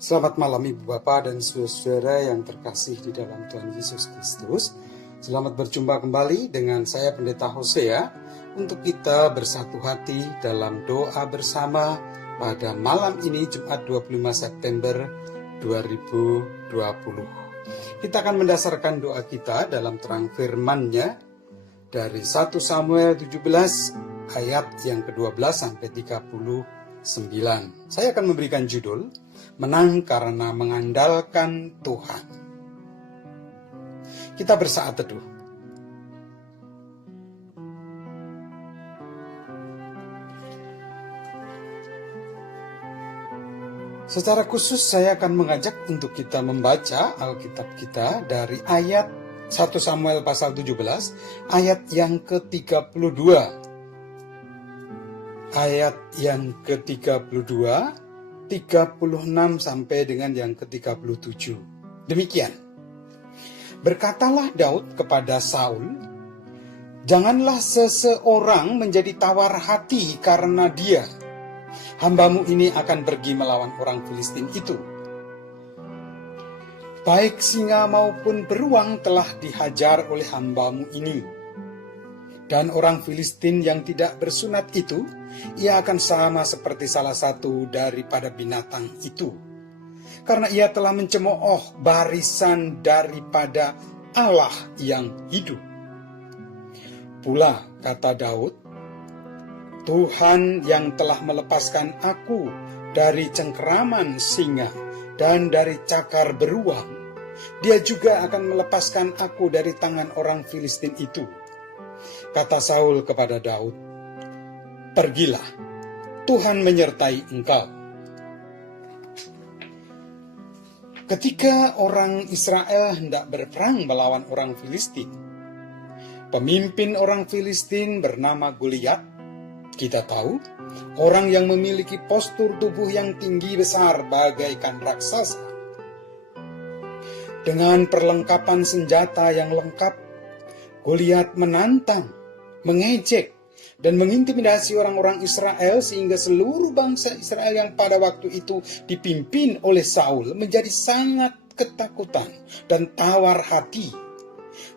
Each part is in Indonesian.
Selamat malam Ibu Bapak dan saudara-saudara yang terkasih di dalam Tuhan Yesus Kristus. Selamat berjumpa kembali dengan saya Pendeta Hosea untuk kita bersatu hati dalam doa bersama pada malam ini Jumat 25 September 2020. Kita akan mendasarkan doa kita dalam terang firman-Nya dari 1 Samuel 17 ayat yang ke-12 sampai 39. Saya akan memberikan judul Menang karena mengandalkan Tuhan. Kita bersaat teduh. Secara khusus saya akan mengajak untuk kita membaca Alkitab kita dari ayat 1 Samuel pasal 17 ayat yang ke-32. Ayat yang ke-32, 36 sampai dengan yang ke-37. Demikian. Berkatalah Daud kepada Saul, "Janganlah seseorang menjadi tawar hati karena dia. Hambamu ini akan pergi melawan orang Filistin itu. Baik singa maupun beruang telah dihajar oleh hambamu ini. Dan orang Filistin yang tidak bersunat itu, ia akan sama seperti salah satu daripada binatang itu. Karena ia telah mencemooh barisan daripada Allah yang hidup." Pula kata Daud, "Tuhan yang telah melepaskan aku dari cengkeraman singa dan dari cakar beruang, dia juga akan melepaskan aku dari tangan orang Filistin itu." Kata Saul kepada Daud, "Pergilah, Tuhan menyertai engkau." Ketika orang Israel hendak berperang melawan orang Filistin, pemimpin orang Filistin bernama Goliat, kita tahu, orang yang memiliki postur tubuh yang tinggi besar bagaikan raksasa. Dengan perlengkapan senjata yang lengkap, Goliat menantang, mengejek, dan mengintimidasi orang-orang Israel sehingga seluruh bangsa Israel yang pada waktu itu dipimpin oleh Saul menjadi sangat ketakutan dan tawar hati.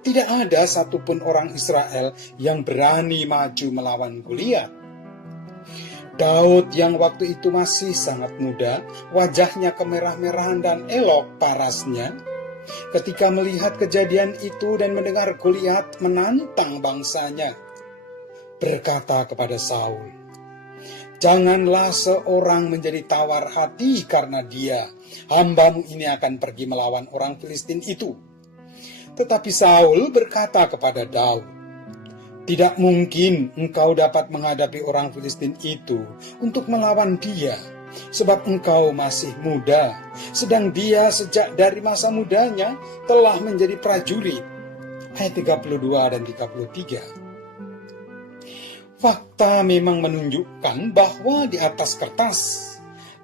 Tidak ada satupun orang Israel yang berani maju melawan Goliat. Daud yang waktu itu masih sangat muda, wajahnya kemerah-merahan dan elok parasnya, ketika melihat kejadian itu dan mendengar Goliat menantang bangsanya, berkata kepada Saul, "Janganlah seorang menjadi tawar hati karena dia. Hambamu ini akan pergi melawan orang Filistin itu." Tetapi Saul berkata kepada Daud, "Tidak mungkin engkau dapat menghadapi orang Filistin itu untuk melawan dia, sebab engkau masih muda, sedang dia sejak dari masa mudanya telah menjadi prajurit." Ayat 32 dan 33. Fakta memang menunjukkan bahwa di atas kertas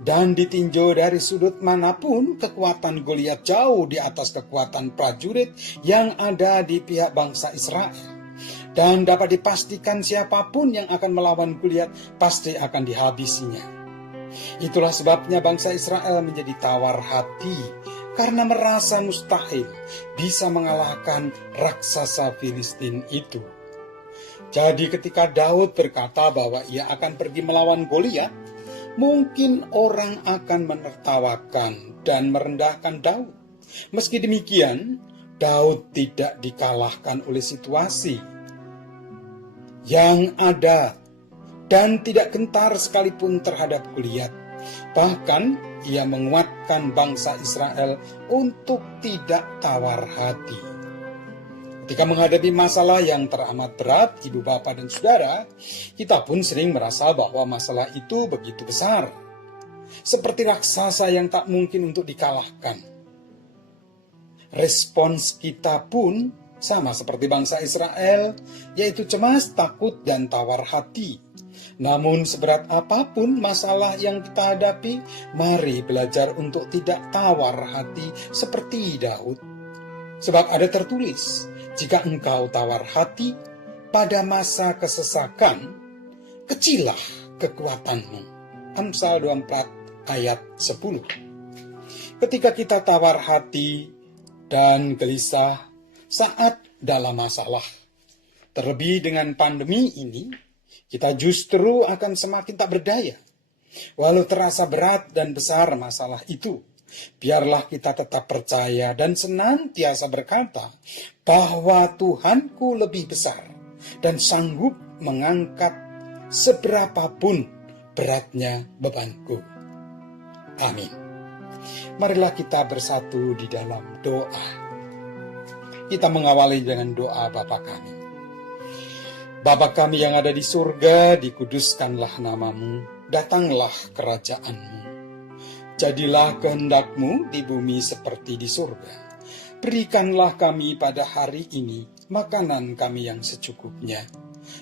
dan ditinjau dari sudut manapun, kekuatan Goliat jauh di atas kekuatan prajurit yang ada di pihak bangsa Israel. Dan dapat dipastikan siapapun yang akan melawan Goliat pasti akan dihabisinya. Itulah sebabnya bangsa Israel menjadi tawar hati karena merasa mustahil bisa mengalahkan raksasa Filistin itu. Jadi ketika Daud berkata bahwa ia akan pergi melawan Goliat, mungkin orang akan menertawakan dan merendahkan Daud. Meski demikian, Daud tidak dikalahkan oleh situasi yang ada dan tidak gentar sekalipun terhadap Goliat. Bahkan ia menguatkan bangsa Israel untuk tidak tawar hati. Ketika menghadapi masalah yang teramat berat, ibu bapak dan saudara, kita pun sering merasa bahwa masalah itu begitu besar, seperti raksasa yang tak mungkin untuk dikalahkan. Respons kita pun sama seperti bangsa Israel, yaitu cemas, takut, dan tawar hati. Namun seberat apapun masalah yang kita hadapi, mari belajar untuk tidak tawar hati seperti Daud. Sebab ada tertulis, "Jika engkau tawar hati pada masa kesesakan, kecilah kekuatanmu." Amsal 24 ayat 10. Ketika kita tawar hati dan gelisah saat dalam masalah, terlebih dengan pandemi ini, kita justru akan semakin tak berdaya. Walau terasa berat dan besar masalah itu, biarlah kita tetap percaya dan senantiasa berkata bahwa Tuhanku lebih besar dan sanggup mengangkat seberapapun beratnya bebanku. Amin. Marilah kita bersatu di dalam doa. Kita mengawali dengan doa Bapa kami. Bapa kami yang ada di surga, dikuduskanlah namamu. Datanglah kerajaan-Mu. Jadilah kehendak-Mu di bumi seperti di surga. Berikanlah kami pada hari ini makanan kami yang secukupnya.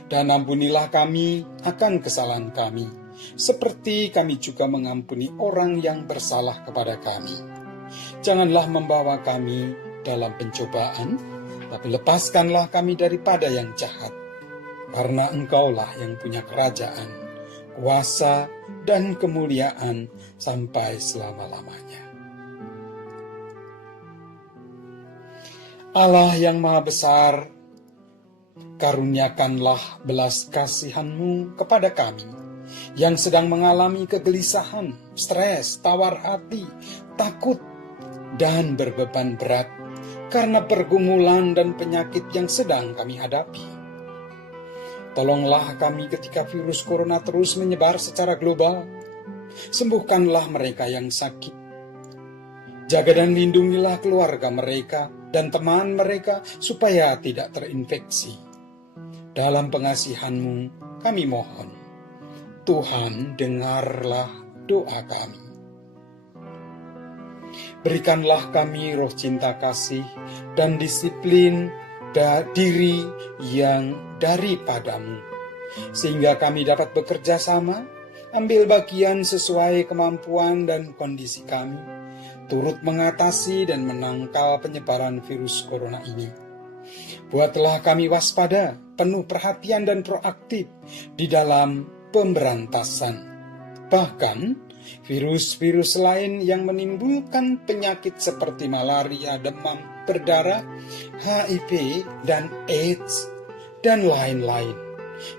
Dan ampunilah kami akan kesalahan kami, seperti kami juga mengampuni orang yang bersalah kepada kami. Janganlah membawa kami dalam pencobaan, tapi lepaskanlah kami daripada yang jahat. Karena Engkaulah yang punya kerajaan, kuasa, dan kemuliaan sampai selama-lamanya. Allah yang Maha Besar, karuniakanlah belas kasihan-Mu kepada kami yang sedang mengalami kegelisahan, stres, tawar hati, takut, dan berbeban berat karena pergumulan dan penyakit yang sedang kami hadapi. Tolonglah kami ketika virus corona terus menyebar secara global. Sembuhkanlah mereka yang sakit. Jaga dan lindungilah keluarga mereka dan teman mereka supaya tidak terinfeksi. Dalam pengasihan-Mu kami mohon. Tuhan, dengarlah doa kami. Berikanlah kami roh cinta kasih dan disiplin diri yang daripadamu, sehingga kami dapat bekerja sama, ambil bagian sesuai kemampuan dan kondisi kami, turut mengatasi dan menangkal penyebaran virus corona ini. Buatlah kami waspada, penuh perhatian dan proaktif di dalam pemberantasan. Bahkan virus-virus lain yang menimbulkan penyakit seperti malaria, demam berdarah, HIV, dan AIDS, dan lain-lain,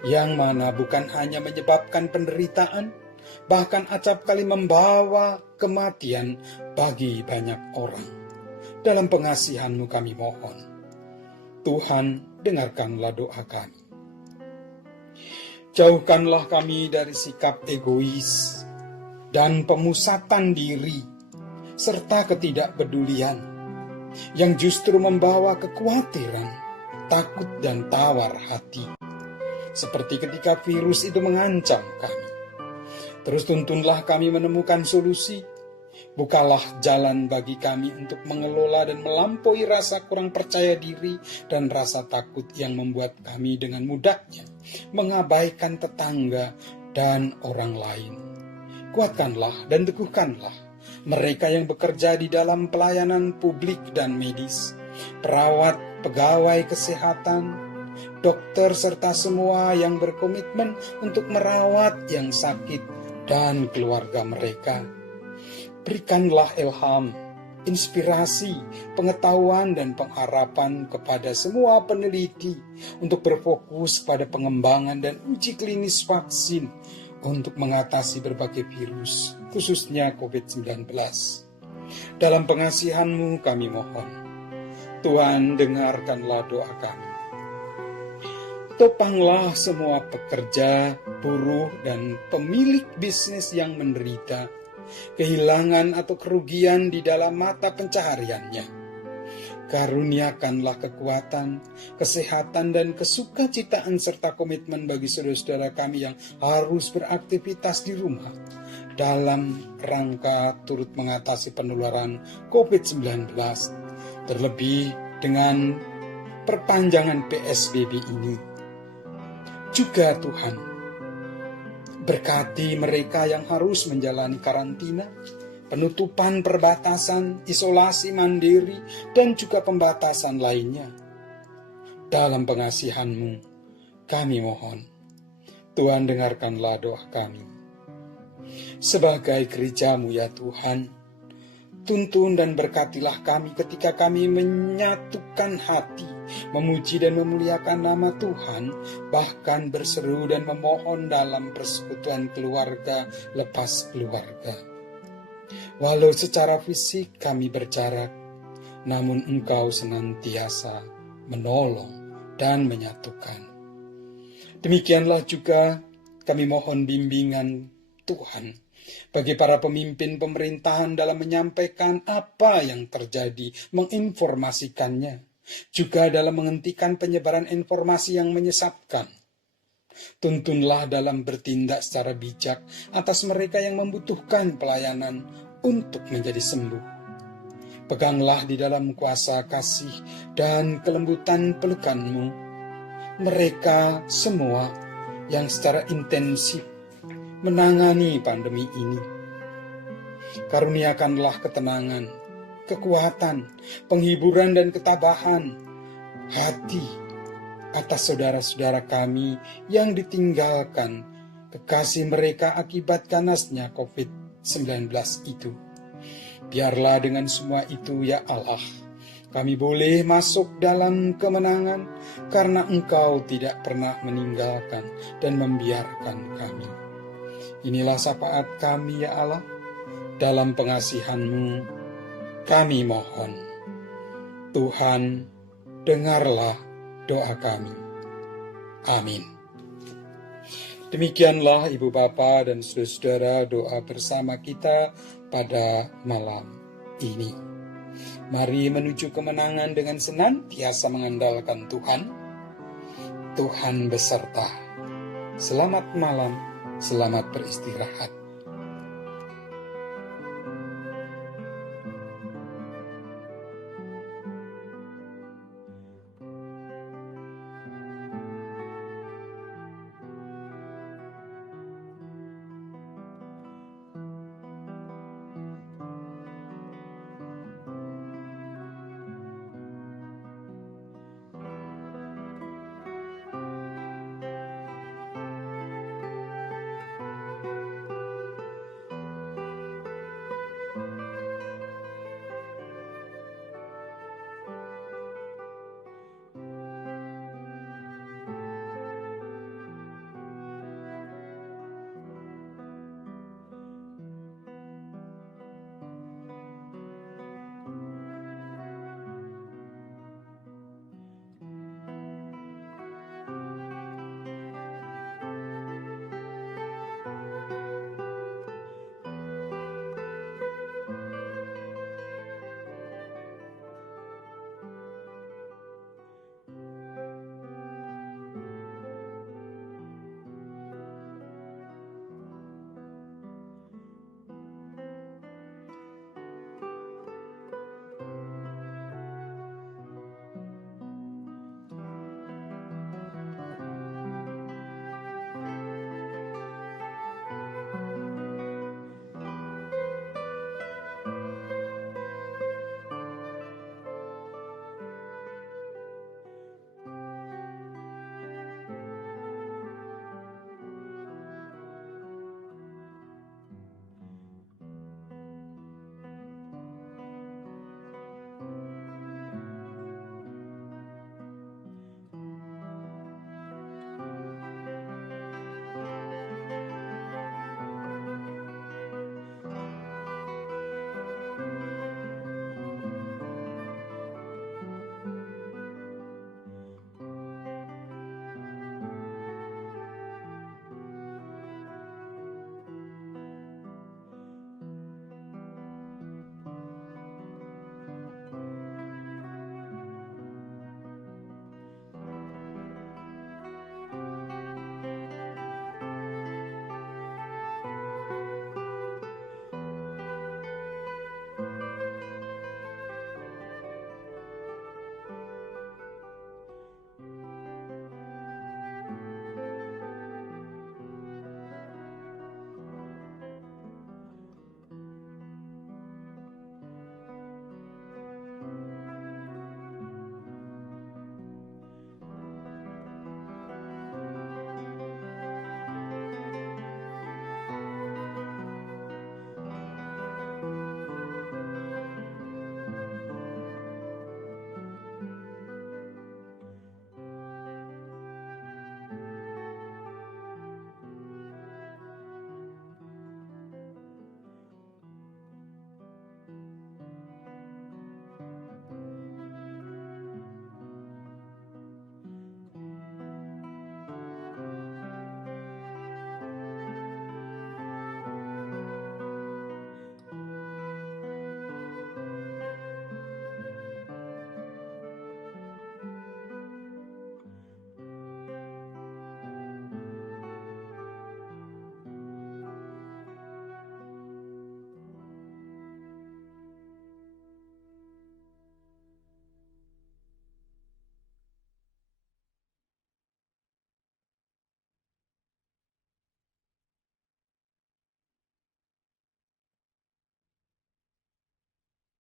yang mana bukan hanya menyebabkan penderitaan, bahkan acap kali membawa kematian bagi banyak orang. Dalam pengasihan-Mu kami mohon. Tuhan, dengarkanlah doa kami. Jauhkanlah kami dari sikap egois dan pemusatan diri, serta ketidakpedulian, yang justru membawa kekhawatiran, takut, dan tawar hati. Seperti ketika virus itu mengancam kami. Terus tuntunlah kami menemukan solusi. Bukalah jalan bagi kami untuk mengelola dan melampaui rasa kurang percaya diri dan rasa takut yang membuat kami dengan mudahnya mengabaikan tetangga dan orang lain. Kuatkanlah dan teguhkanlah mereka yang bekerja di dalam pelayanan publik dan medis, perawat, pegawai kesehatan, dokter, serta semua yang berkomitmen untuk merawat yang sakit dan keluarga mereka. Berikanlah ilham, inspirasi, pengetahuan, dan pengharapan kepada semua peneliti untuk berfokus pada pengembangan dan uji klinis vaksin untuk mengatasi berbagai virus, khususnya COVID-19. Dalam pengasihan-Mu kami mohon. Tuhan, dengarkanlah doa kami. Topanglah semua pekerja, buruh, dan pemilik bisnis yang menderita kehilangan atau kerugian di dalam mata pencahariannya. Karuniakanlah kekuatan, kesehatan, dan kesukacitaan serta komitmen bagi saudara-saudara kami yang harus beraktivitas di rumah dalam rangka turut mengatasi penularan COVID-19, terlebih dengan perpanjangan PSBB ini. Juga Tuhan, berkati mereka yang harus menjalani karantina, penutupan perbatasan, isolasi mandiri, dan juga pembatasan lainnya. Dalam pengasihan-Mu, kami mohon. Tuhan, dengarkanlah doa kami. Sebagai gereja-Mu ya Tuhan, Tuntun dan berkatilah kami ketika kami menyatukan hati, memuji dan memuliakan nama Tuhan, bahkan berseru dan memohon dalam persekutuan keluarga lepas keluarga. Walau secara fisik kami berjarak, namun Engkau senantiasa menolong dan menyatukan. Demikianlah juga kami mohon bimbingan Tuhan bagi para pemimpin pemerintahan dalam menyampaikan apa yang terjadi, menginformasikannya, juga dalam menghentikan penyebaran informasi yang menyesatkan. Tuntunlah dalam bertindak secara bijak atas mereka yang membutuhkan pelayanan untuk menjadi sembuh. Peganglah di dalam kuasa kasih dan kelembutan pelukan-Mu mereka semua yang secara intensif menangani pandemi ini. Karuniakanlah ketenangan, kekuatan, penghiburan dan ketabahan hati atas saudara-saudara kami yang ditinggalkan kekasih mereka akibat ganasnya COVID-19 itu. Biarlah dengan semua itu ya Allah, kami boleh masuk dalam kemenangan karena Engkau tidak pernah meninggalkan dan membiarkan kami. Inilah syafaat kami ya Allah, dalam pengasihan-Mu kami mohon. Tuhan, dengarlah doa kami. Amin. Demikianlah Ibu Bapa dan saudara-saudara doa bersama kita pada malam ini. Mari menuju kemenangan dengan senantiasa mengandalkan Tuhan. Tuhan beserta. Selamat malam. Selamat beristirahat.